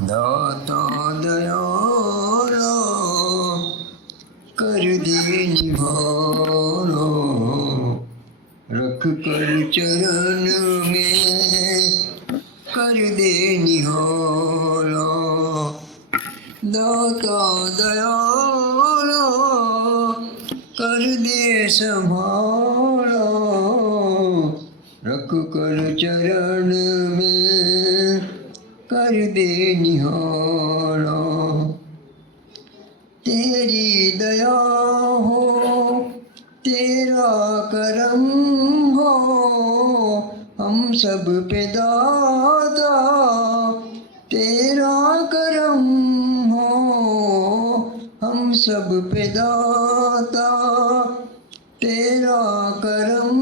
दाता दयारा कर दे निभारा, रख कर चरण में कर दे निहारा। दाता दयारा कर दे संभारा, रख कर चरण में कर दे निहारा। तेरी दया हो तेरा करम हो हम सब पे दाता, तेरा करम हो हम सब पे दाता, तेरा करम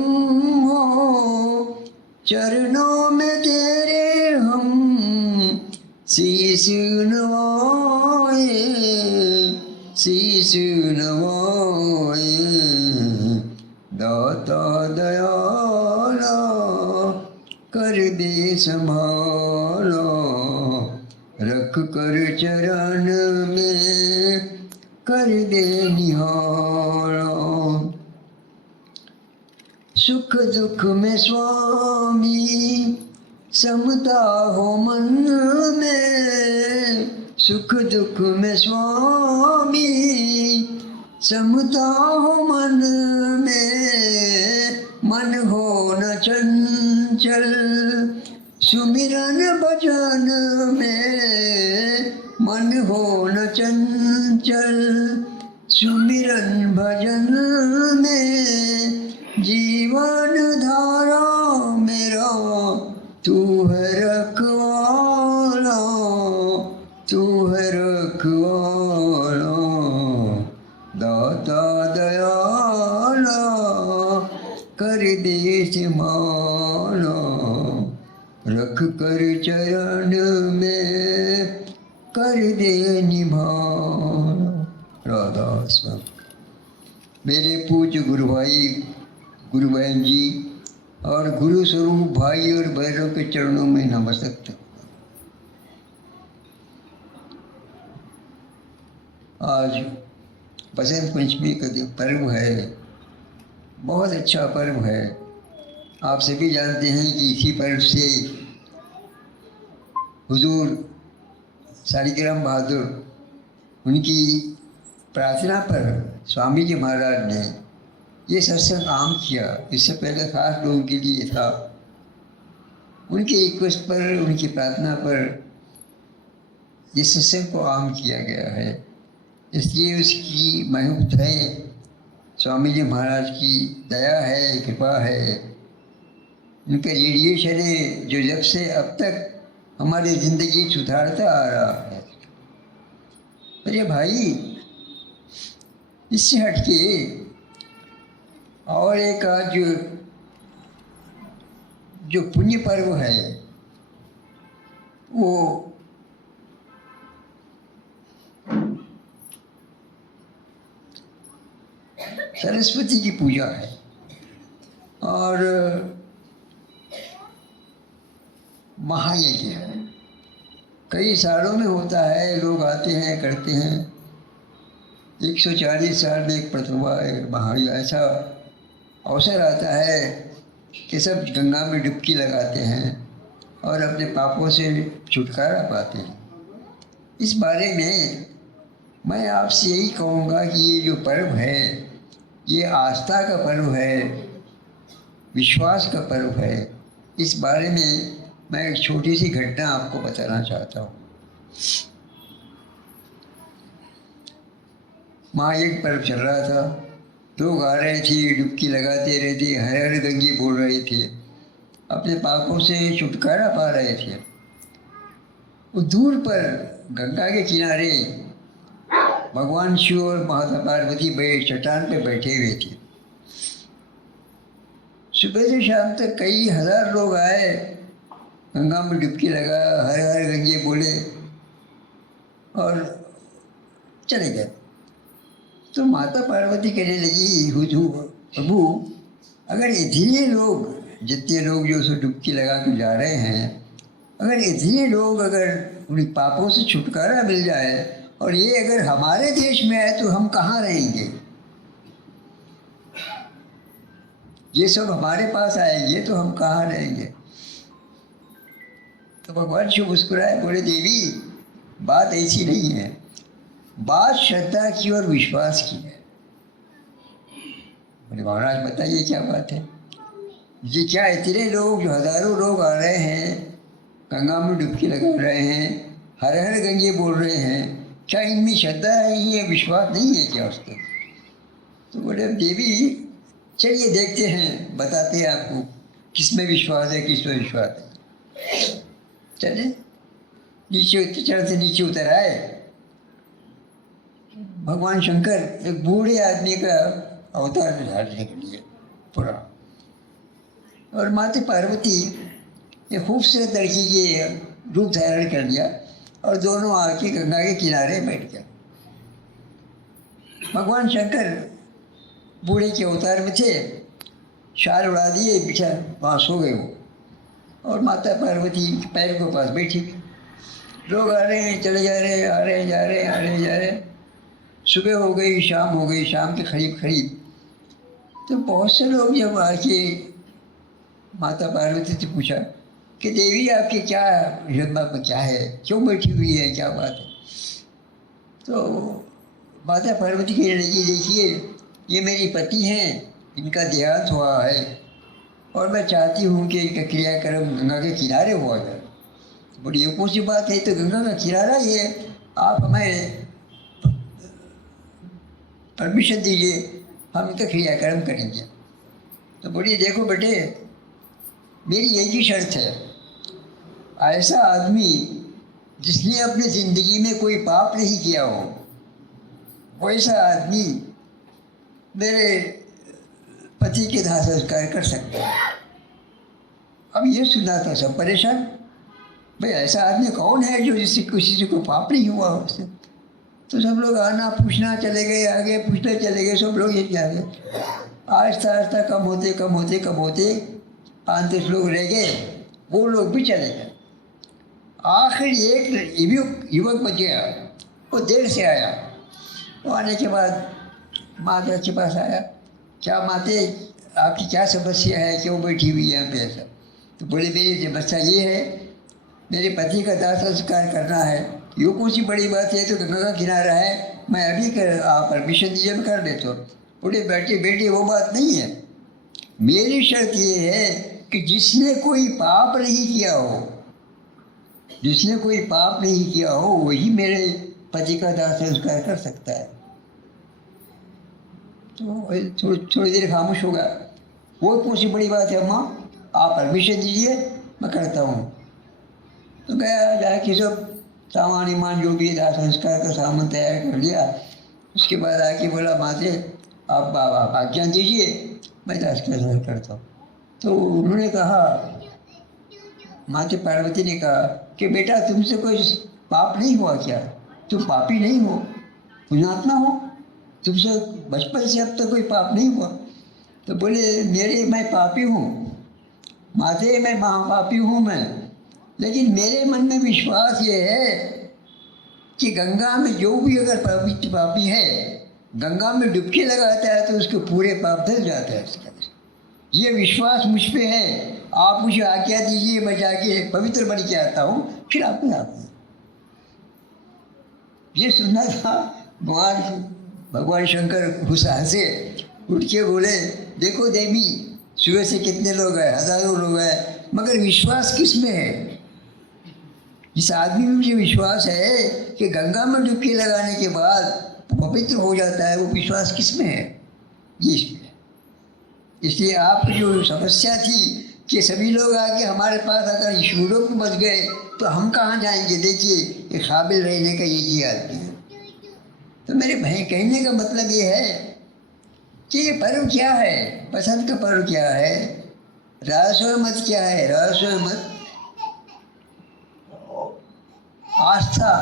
हो चरणों में तेरे हम शीश नवाए, शीश नवाए। दाता दयाला कर दे संभाला, रख कर चरण में कर दे निहारा। सुख दुख में स्वामी समता हो मन में, सुख दुख में स्वामी समता हो मन में। मन हो न चंचल सुमिरन भजन में, मन हो न चंचल सुमिरन भजन में। जीवन धारा मेरा तू है रखवाला, तू है रखवाला। दाता दयाला कर दे संभाला, रख कर चरण में कर दे निभाना। राधा स्वामी। मेरे पूज्य गुरु भाई गुरु बहन जी और गुरु स्वरूप भाई और बहनों के चरणों में नमस्ते। आज बसंत पंचमी का दिन पर्व है, बहुत अच्छा पर्व है। आप सभी जानते हैं कि इसी पर्व से हुजूर शालिग्राम बहादुर उनकी प्रार्थना पर स्वामी जी महाराज ने ये सत्संग आम किया। इससे पहले खास लोगों के लिए था, उनके रिक्वेस्ट पर उनकी प्रार्थना पर ये सत्संग को आम किया गया है। इसलिए उसकी महत्व है, स्वामी जी महाराज की दया है, कृपा है। उनके रेडिएशन है जो जब से अब तक हमारी ज़िंदगी सुधारता आ रहा है। अरे भाई, इससे हटके और एक आज जो पुण्य पर्व है वो सरस्वती की पूजा है। और महायज्ञ है, कई सालों में होता है। लोग आते हैं, करते हैं। 140 साल में एक प्रथमवार महायज्ञ ऐसा अवसर आता है कि सब गंगा में डुबकी लगाते हैं और अपने पापों से छुटकारा पाते हैं। इस बारे में मैं आपसे यही कहूँगा कि ये जो पर्व है ये आस्था का पर्व है, विश्वास का पर्व है। इस बारे में मैं एक छोटी सी घटना आपको बताना चाहता हूँ। महायज्ञ पर्व चल रहा था, लोग आ रहे थे, डुबकी लगाते रहे थे, हर हर गंगे बोल रहे थे, अपने पापों से छुटकारा पा रहे थे। वो दूर पर गंगा के किनारे भगवान शिव और माता पार्वती चट्टान पे बैठे हुए थे। सुबह से शाम तक कई हजार लोग आए, गंगा में डुबकी लगा, हर हर गंगे बोले और चले गए। तो माता पार्वती कहने लगी, हुजूर प्रभु, अगर इतने लोग, जितने लोग जो उसमें डुबकी लगा के जा रहे हैं, अगर इतने लोग अगर उन पापों से छुटकारा मिल जाए और ये अगर हमारे देश में आए तो हम कहाँ रहेंगे? ये सब हमारे पास आएंगे तो हम कहाँ रहेंगे? तो भगवान शिव मुस्कुराए, बोले देवी बात ऐसी नहीं है, बात श्रद्धा की और विश्वास की है। बोले महाराज बताइए क्या बात है? ये क्या इतने लोग, जो हजारों लोग आ रहे हैं, गंगा में डुबकी लगा रहे हैं, हर हर गंगे बोल रहे हैं, क्या इनमें श्रद्धा है, ये विश्वास नहीं है क्या उसका? तो बोले देवी चलिए देखते हैं, बताते हैं आपको किसमें विश्वास है, किसमें विश्वास है। चले नीचे, चढ़ से नीचे उतर आए। भगवान शंकर एक बूढ़े आदमी का अवतार धारने के लिए पूरा, और माता पार्वती एक खूबसूरत लड़की के रूप धारण कर लिया और दोनों आके गंगा के किनारे बैठ गए। भगवान शंकर बूढ़े के अवतार में थे, शाल उड़ा दिए, पीछा वहाँ सो गए वो, और माता पार्वती पैर के पास बैठी। लोग आ रहे हैं, चले जा रहे हैं, आ रहे हैं, जा रहे हैं, आ रहे हैं, जा रहे हैं। सुबह हो गई, शाम हो गई, शाम के करीब करीब तो बहुत से लोग जब आके माता पार्वती से पूछा कि देवी आपके क्या जन्म में क्या है, क्यों बैठी हुई है, क्या बात है? तो माता पार्वती कहने लगी, देखिए ये मेरी पति हैं, इनका देहांत हुआ है और मैं चाहती हूँ कि इनका क्रियाक्रम गंगा के किनारे हुआ जाए। बड़ी ये कौन सी बात है, तो गंगा का किनारा ही है, आप हमें परमिशन दीजिए, हम इनका क्रियाक्रम करेंगे। तो बोलिए देखो बेटे, मेरी एक ही शर्त है, ऐसा आदमी जिसने अपनी ज़िंदगी में कोई पाप नहीं किया हो, वैसा आदमी मेरे पति के दाह संस्कार कर सकता है। अब ये सुना था सब परेशान, भाई ऐसा आदमी कौन है जो जिससे किसी से कोई पाप नहीं हुआ हो उससे? तो सब लोग आना पूछना चले गए, आगे पूछने चले गए, सब लोग ये क्या गए। आहिस्ता आहिस्ता कम होते कम होते कम होते 5-10 लोग रह गए, वो लोग भी चले गए। आखिर एक युवक बच गया, वो देर से आया। वो आने के बाद माता के पास आया, क्या माते आपकी क्या समस्या है, क्यों बैठी हुई है यहाँ पे ऐसा? तो बोले मेरी समस्या ये है, मेरे पति का दाह संस्कार करना है। यो कौन सी बड़ी बात है, तो गंगा का किनारा है, मैं अभी आप परमिशन दीजिए, मैं कर देता हूँ। बोले बेटे बेटे वो बात नहीं है, मेरी शर्त ये है कि जिसने कोई पाप नहीं किया हो, जिसने कोई पाप नहीं किया हो वही मेरे पति का दाह संस्कार कर सकता है। तो थोड़ी देर खामोश होगा। वो कौन सी बड़ी बात है अम्मा, आप परमिशन दीजिए, मैं करता हूँ। तो गया, जाके सब सामान ईमान जो भी दाह संस्कार का सामान तैयार कर लिया। उसके बाद आके बोला माते आप बाबा आज्ञा दीजिए, मैं दाह संस्कार करता हूँ। तो उन्होंने कहा, माता पार्वती ने कहा कि बेटा तुमसे कोई पाप नहीं हुआ क्या, तुम पापी नहीं हो, पुण्यात्मा हो, तुमसे बचपन से अब तक कोई पाप नहीं हुआ। तो बोले मैं पापी हूँ माते, मैं महापापी हूँ मैं, लेकिन मेरे मन में विश्वास ये है कि गंगा में जो भी अगर पवित्र पापी है, गंगा में डुबकी लगाता है तो उसके पूरे पाप धल जाता है इसका। ये विश्वास मुझ पे है, आप मुझे आज्ञा दीजिए, मैं जाके पवित्र बन के आता हूँ, फिर आपको आता हूँ। ये सुनना था। भगवान शंकर गुस्सा से उठ के बोले, देखो देवी सुबह से कितने लोग हैं, हजारों लोग हैं, मगर विश्वास किस में है? इस आदमी में मुझे विश्वास है कि गंगा में डुबकी लगाने के बाद पवित्र हो जाता है, वो विश्वास किस में है? ये इसमें। इसलिए आप जो समस्या थी कि सभी लोग आके हमारे पास अगर ईश्वरों को बच गए तो हम कहाँ जाएंगे? देखिए ये काबिल रहने का यही आदमी है। तो मेरे भाई कहने का मतलब ये है कि ये पर्व क्या है, पसंद का पर्व क्या है, रहस्य मत क्या है? रहस्य मत आस्था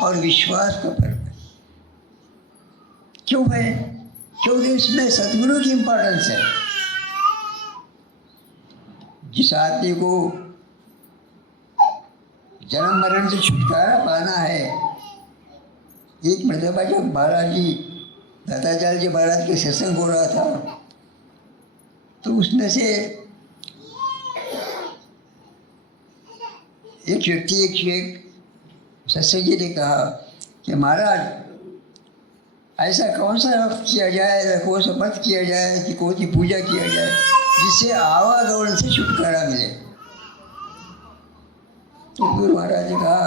और विश्वास का पर्व है। क्यों है? क्योंकि उसमें सदगुरु की इम्पोर्टेंस है। जिस आदमी को जन्म मरण से छुटकारा पाना है, एक मरतबा जब महाराज जी दत्ताचार्य जी महाराज के सत्संग हो रहा था, तो उसमें से एक व्यक्ति एक सत्संगी ने कहा कि महाराज ऐसा कौन सा व्रत किया जाए, कौन सा व्रत किया जाए, कि कौन सी पूजा किया जाए जिससे आवागमन से छुटकारा मिले। तो गुरु महाराज ने कहा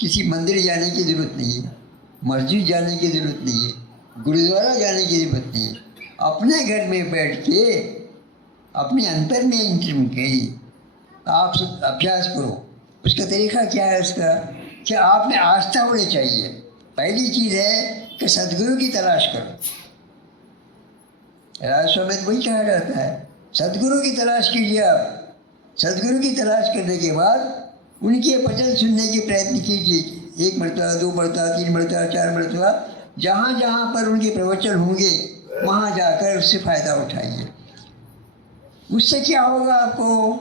किसी मंदिर जाने की जरूरत नहीं है, मस्जिद जाने की जरूरत नहीं है, गुरुद्वारा जाने की जरूरत नहीं है। अपने घर में बैठ के अपने अंतर में इंटर गई आप सब अभ्यास करो। उसका तरीका क्या है? उसका कि आप में आस्था होनी चाहिए। पहली चीज़ है कि सदगुरु की तलाश करो। राजस्व में वही कहा जाता है, सदगुरु की तलाश कीजिए। आप सदगुरु की तलाश करने के बाद उनके वचन सुनने के प्रयत्न कीजिए। 1 मरतबा, 2 मरतबा, 3 मरतबा, 4 मरतबा, जहाँ जहाँ पर उनके प्रवचन होंगे वहाँ जाकर उससे फ़ायदा उठाइए। उससे क्या होगा आपको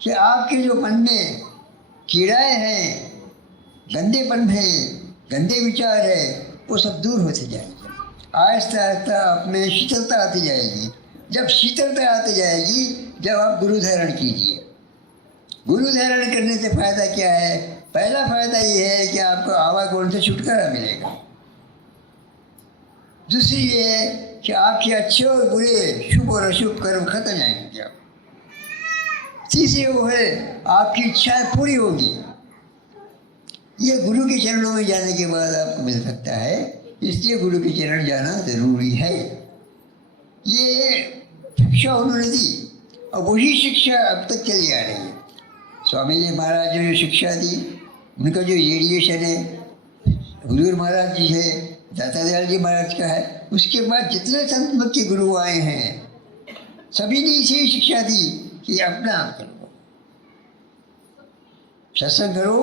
कि आपके जो मन में कीड़ाएँ हैं, गंदेपन है, गंदे विचार है, वो सब दूर होते जाएंगे। आहिस्ता आहिस्ता आप में शीतलता आती जाएगी। जब शीतलता आती जाएगी, जब आप गुरु धारण कीजिए। गुरु धारण करने से फ़ायदा क्या है? पहला फ़ायदा ये है कि आपको आवागमन से छुटकारा मिलेगा। दूसरी ये है कि आपके अच्छे और बुरे, शुभ और अशुभ कर्म खत्म जाएंगे। तीसरी वो है आपकी इच्छाएं पूरी होगी। ये गुरु के चरणों में जाने के बाद आपको मिल सकता है, इसलिए गुरु के चरण जाना जरूरी है। ये शिक्षा उन्होंने दी और वही शिक्षा अब तक चली आ रही है। स्वामी जी महाराज ने जो शिक्षा दी, उनका जो रेडिएशन है, हुजूर महाराज जी है, दत्तात्रेय जी महाराज का है, उसके बाद जितने संत मत के गुरु आए हैं सभी ने इसे शिक्षा दी कि अपना आप करो, सत्संग करो,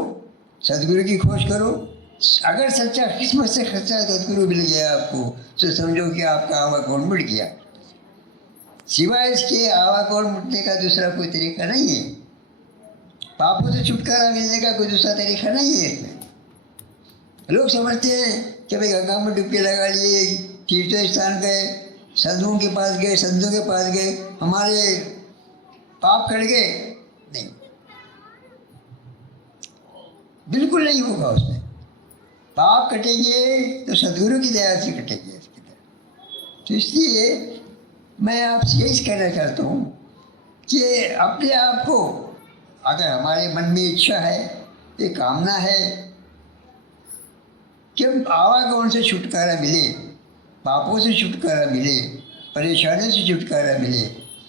सदगुरु की खोज करो। अगर सच्चा किस्मत से सच्चा सदगुरु मिल गया आपको, तो समझो कि आपका आवागमन मिट गया। सिवाय इसके आवागमन मिटने का दूसरा कोई तरीका नहीं है। पापों से छुटकारा मिलने का कोई दूसरा तरीका नहीं है इसमें। लोग समझते हैं कि भाई गंगा में डुबकी लगा लिए, तीर्थ स्थान गए, संतों के पास गए, संतों के पास गए, हमारे पाप कट गए। नहीं, बिल्कुल नहीं होगा। उसमें पाप कटेंगे तो सदगुरु की दया से कटेंगे इसकी तरह। तो इसलिए मैं आपसे यही कहना चाहता हूँ कि अपने आप को, अगर हमारे मन में इच्छा है, ये कामना है कि आवागमन से छुटकारा मिले, पापों से छुटकारा मिले, परेशानियों से छुटकारा मिले,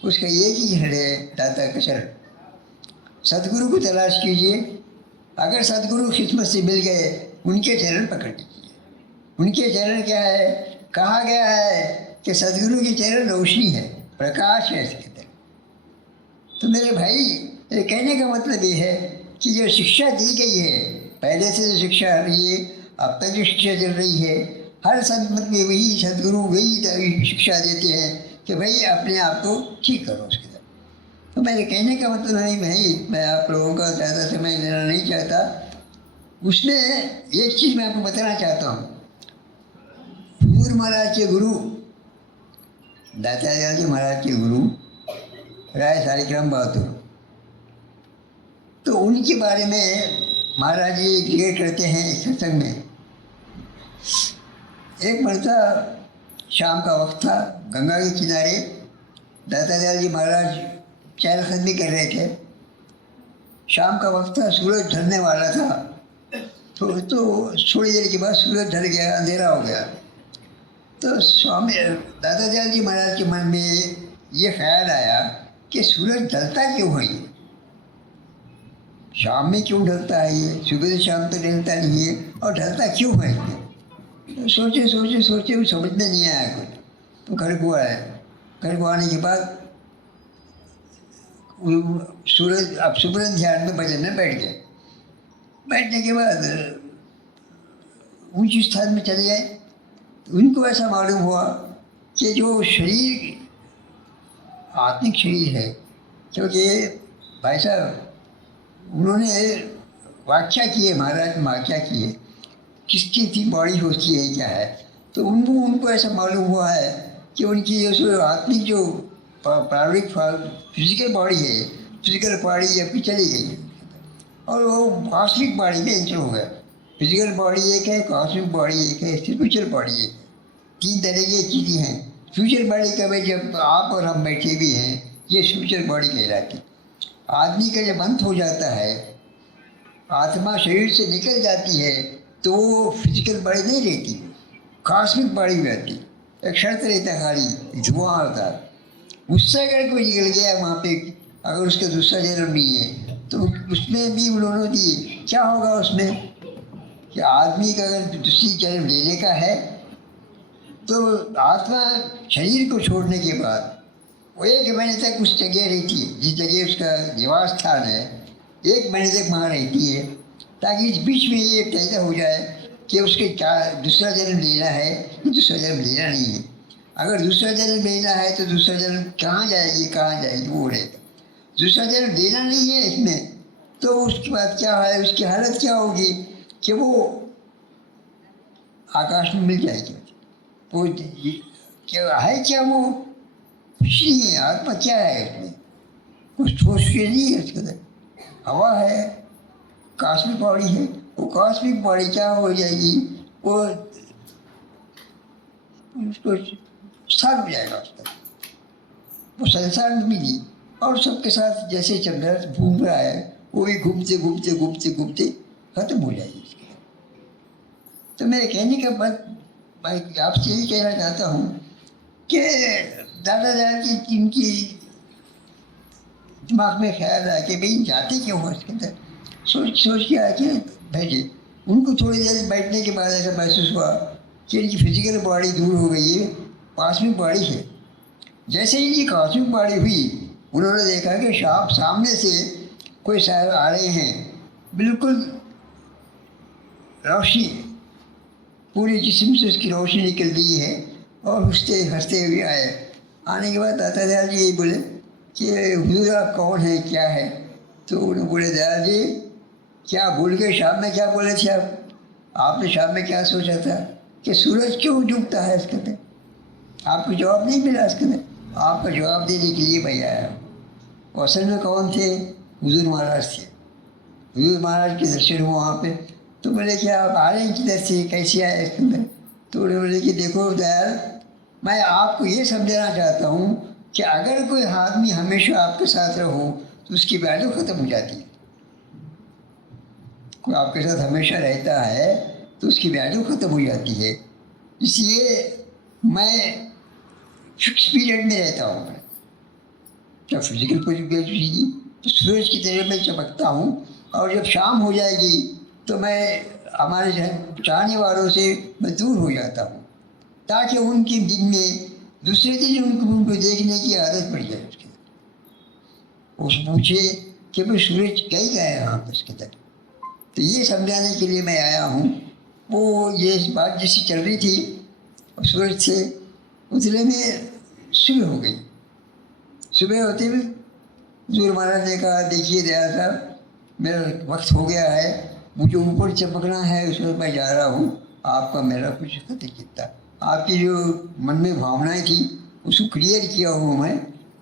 उसका एक ही हल है दाता का शरण। सदगुरु को तलाश कीजिए। अगर सदगुरु किस्मत से मिल गए, उनके चरण पकड़ लीजिए। उनके चरण क्या है? कहा गया है कि सदगुरु के चरण रोशनी है, प्रकाश है इसके अंदर। तो मेरे भाई, ये कहने का मतलब ये है कि जो शिक्षा दी गई है, पहले से जो शिक्षा आ रही है, अब तक जो शिक्षा चल रही है, हर संत मत में वही सदगुरु वही शिक्षा देते हैं कि भाई अपने आप को ठीक करो उसके साथ। तो मेरे कहने का मतलब नहीं, मैं आप लोगों का ज़्यादा समय लेना नहीं चाहता। उसमें एक चीज़ मैं आपको बताना चाहता हूँ। हुजूर महाराज के गुरु, दाताचार्य जी महाराज के गुरु राय सालिग्राम बहादुर, तो उनके बारे में महाराज जी जिक्र करते हैं सत्संग में। एक मरतबा शाम का वक्त था, गंगा के किनारे दाताचार्य जी महाराज चहलकदमी कर रहे थे। शाम का वक्त था, सूरज ढलने वाला था। तो थोड़ी देर के बाद सूरज ढल गया, अंधेरा हो गया। तो स्वामी दाताचार्य जी महाराज के मन में ये ख्याल आया कि सूरज ढलता क्यों है? ये शाम में क्यों ढलता है? ये सुबह से शाम तक ढलता नहीं है, और ढलता क्यों है? तो सोचे सोचे सोचे, वो समझ में नहीं आया कुछ। तो घर को आए। घर को आने के बाद सूरज अब सुबह ध्यान में भजन में बैठ गए। बैठने के बाद ऊंचे स्थान में चले गए। उनको ऐसा मालूम हुआ कि जो शरीर आत्मिक शरीर है, क्योंकि भाई साहब उन्होंने व्याख्या की है, महाराज ने व्याख्या की है किसकी थी बॉडी होती है क्या है, तो उनको ऐसा मालूम हुआ है कि उनकी जो आत्मिक जो प्रारंभिक फिजिकल बॉडी है, फिजिकल बॉडी अभी चली गई और वो कॉस्मिक बॉडी में एंटर हो गया। फिजिकल बॉडी एक है, कॉस्मिक बॉडी एक है, स्पिरिचुअल बॉडी एक है। तीन तरह की चीज़ें हैं। फ्यूचर बॉडी का भाई जब आप और हम बैठे भी हैं, ये फ्यूचर बॉडी कहलाती। आदमी का जब अंत हो जाता है, आत्मा शरीर से निकल जाती है, तो वो फिजिकल बॉडी नहीं रहती, कॉस्मिक बॉडी में आती। एक शर्त रहता है, खाली धुआं होता है, उससे अगर कोई निकल गया वहाँ पे, अगर उसका दूसरा जन्म नहीं है तो उसमें भी उन्होंने दिए क्या होगा उसमें कि आदमी का अगर दूसरी जन्म लेने का है तो आत्मा शरीर को छोड़ने के बाद वो 1 महीने तक उस जगह रहती है, जिस जगह उसका निवास स्थान है, 1 महीने तक वहाँ रहती है, ताकि इस बीच में ये तय हो जाए कि उसके क्या दूसरा जन्म लेना है कि दूसरा जन्म लेना नहीं है। अगर दूसरा जन्म लेना है तो दूसरा जन्म कहाँ जाएगी वो रहेगा। दूसरा जन्म लेना नहीं है इसमें, तो उसके बाद क्या है, उसकी हालत क्या होगी कि वो आकाश में मिल जाएगी। वो क्या है, क्या वो कुछ नहीं है। आत्मा क्या है, इसमें कुछ ठोस के नहीं है, उसके अंदर हवा है, कॉस्मिक बॉडी है। वो कॉस्मिक बॉडी क्या हो जाएगी, वो उसको स्थान हो जाएगा उसका, वो संसार में मिली और सबके साथ जैसे चंद्र घूम रहा है, वो भी घूमते घूमते घूमते घूमते खत्म हो जाएगी इसके। तो मेरे कहने का बात मैं आपसे यही कहना चाहता हूँ कि दादाजी जिनकी दिमाग में ख्याल आया कि भाई जाते क्यों हो इसके अंदर, सोच के आके भेजे। उनको थोड़ी देर बैठने के बाद ऐसा महसूस हुआ कि इनकी फिजिकल बॉडी दूर हो गई है, कॉस्मिक बॉडी है। जैसे ही इनकी कॉस्मिक बॉडी हुई, उन्होंने देखा कि सामने से कोई साहब आ रहे हैं, बिल्कुल रोशनी पूरे जिस्म से उसकी रोशनी निकल रही है और हंसते हुए आए। आने के बाद दादा दयाल जी यही बोले कि हुजूर आप कौन है, क्या है। तो उन्होंने बोले दयाल जी क्या भूल गए, शाम में क्या बोले थे आपने शाम में क्या सोचा था कि सूरज क्यों डूबता है इसके अंदर। आपको जवाब नहीं मिला इसके अंदर, आपका जवाब देने के लिए मैं आया हूँ। असल में कौन थे, हुजूर महाराज थे। हुजूर महाराज के दर्शन हुआ वहाँ पे। तो बोले कि आप आ रहे हैं किधर से, कैसे आए इसके अंदर। तो उन्होंने बोले कि देखो दयाल, मैं आपको ये समझाना चाहता हूँ कि अगर कोई आदमी हमेशा आपके साथ रहो तो उसकी वैल्यू ख़त्म हो जाती है। कोई आपके साथ हमेशा रहता है तो उसकी वैल्यू ख़त्म हो जाती है। इसलिए मैं फिक्स पीरियड में रहता हूँ। जब फिजिकल पॉजिटिविटी तो सूरज की तरह मैं चमकता हूँ, और जब शाम हो जाएगी तो मैं हमारे चाहने वालों से मैं दूर हो जाता हूँ, ताकि उनके दिन में दूसरे दिन उनको देखने की आदत पड़ जाए। उसके पूछे कि भाई सूरज कहीं गया है वहाँ पर इसके तक। तो ये समझाने के लिए मैं आया हूँ। वो ये बात जैसी चल रही थी, सूरज से उतने में सुबह हो गई। सुबह होते हुए हुजूर महाराज ने कहा देखिए दयाल साहब, मेरा वक्त हो गया है, मुझे ऊपर चमकना है, उसमें मैं जा रहा हूँ। आपका मेरा कुछ खत चिंता, आपकी जो मन में भावनाएं थी उसको क्लियर किया हूँ मैं,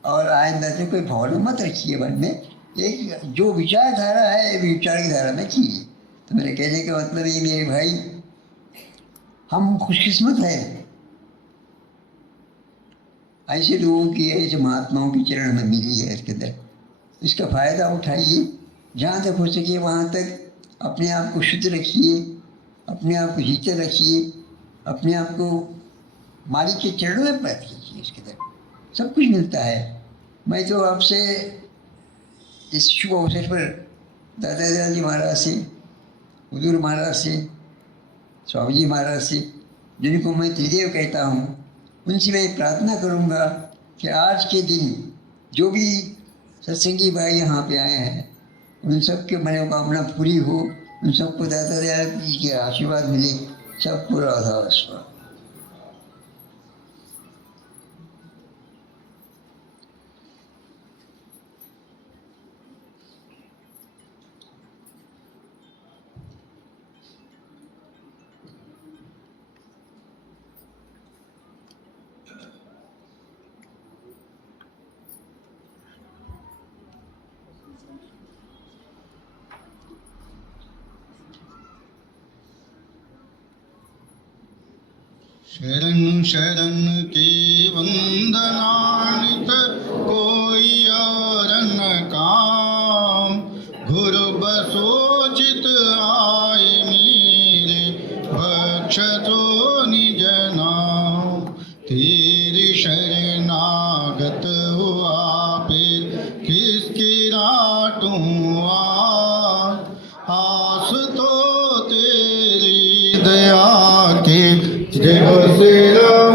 और आइंदा से कोई भावना मत रखिए मन में। एक जो विचारधारा है विचार की धारा में कीजिए। तो मेरे कहने का मतलब ये मेरे भाई, हम खुशकिस्मत हैं ऐसे लोगों की, ऐसे महात्माओं की चरण में मिली है। इसके अंदर इसका फ़ायदा उठाइए, जहाँ तक हो सके वहाँ तक अपने आप को शुद्ध रखिए, अपने आप को शीतल रखिए, अपने आप को मालिक के चरणों में प्राप्त कीजिए। इसके अंदर सब कुछ मिलता है। मैं तो आपसे इस शुभ अवसर पर दादा दयाल जी महाराज से, हुजूर महाराज से, स्वामी जी महाराज से, जिनको मैं त्रिदेव कहता हूँ, उनसे मैं प्रार्थना करूँगा कि आज के दिन जो भी सत्संगी भाई यहाँ पे आए हैं, उन सब के मनोकामना पूरी हो, उन सबको दादा दयाल जी के आशीर्वाद मिले। सबको राधा स्वामी। शरण शरण के वंदनानित कोई और न काम। गुरु बसोचित आए मेरे बख्शतो निज नाम। तेरी शरणागत हुआ फिर किसकी राटूं आस तो तेरी दया के जब सिरा